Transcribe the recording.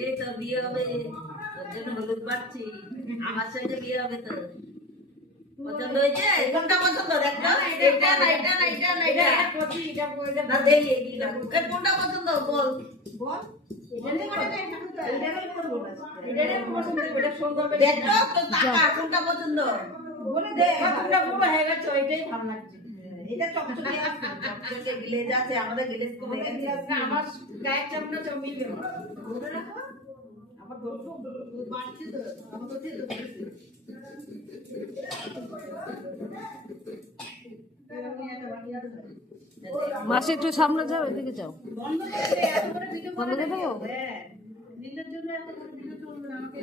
এই তো বিয়ে হবে, তোর জন্য হলুদ পাচ্ছি, আমার সঙ্গে বিয়ে হবে তো। পছন্দ হয়েছে? কোনটা পছন্দ দেখো? এটা না এটা না এটা না এটা না দেই এইটা কোনটা পছন্দ বল বল। কোনটা পছন্দ বলে দে, কোনটা বলবো হয়ে গেছে ওইটাই ভালো লাগছে। এটা চকচকে আছে, চকচকে গ্লেজ আছে, আমাদের গ্লেজ কমে গেছে। আমার গায়ের চামড়া চমিয়ে গেল বলে রাখো। আমার দর্শক বাড়ছে তো, আমার তো ঠিক আছে। মাসি একটু সামনে যাও, ওইদিকে যাও। বন্ধ করে দেবো।